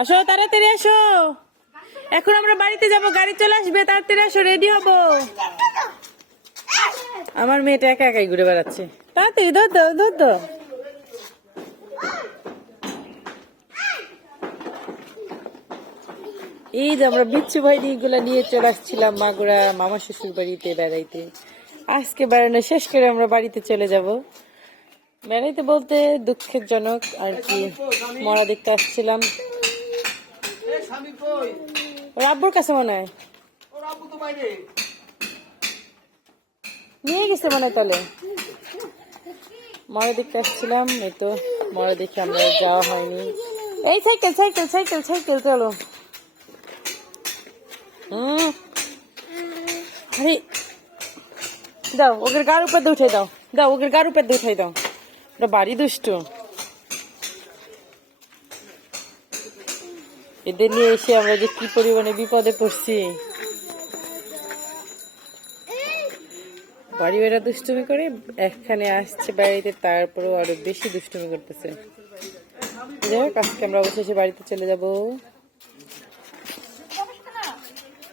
আসো, তাড়াতাড়ি আসো। এখন আমরা বাড়িতে যাব, গাড়ি চলে আসবে, তাড়াতাড়ি আসো রেডি হব। আমার মেয়েটা একা একাই ঘুরে বেড়াচ্ছে। তাড়াতাড়ি, ধর তো ধর তো। এই যে আমরা বিচ্ছু বাহিনী গুলা নিয়ে চলে আসছিলাম মাগুরা মামা শ্বশুর বাড়িতে বেড়াইতে। আজকে বেড়ানো শেষ করে আমরা বাড়িতে চলে যাব। বেড়াইতে বলতে দুঃখের জনক আর কি, মরা দেখতে আসছিলাম। স্বামী কই? ওর আব্বুর কাছে মনে হয়। ওর আব্বু তো বাইরে। নিয়ে গেছে মনে তাহলে। মরা দেখতে আসছিলাম এই তো মরা দেখে আমরা যাওয়া হয়নি। এই সাইকেল সাইকেল সাইকেল সাইকেল চলো। হুম। আরে দাও ওকে গার উপর দিয়ে উঠে দাও। দাও ওকে গার উপর দিয়ে উঠাই দাও। ওটা বাড়ি দুষ্ট। এদের নিয়ে এসে আমরা যে কি পরিমাণে বিপদে পড়ছি। বাড়ি বেড়া দুষ্টুমি করে একখানে আসছে বাড়িতে, তারপরেও আরও বেশি দুষ্টুমি করতেছে। যাই হোক, আজকে আমরা অবশেষে বাড়িতে চলে যাব।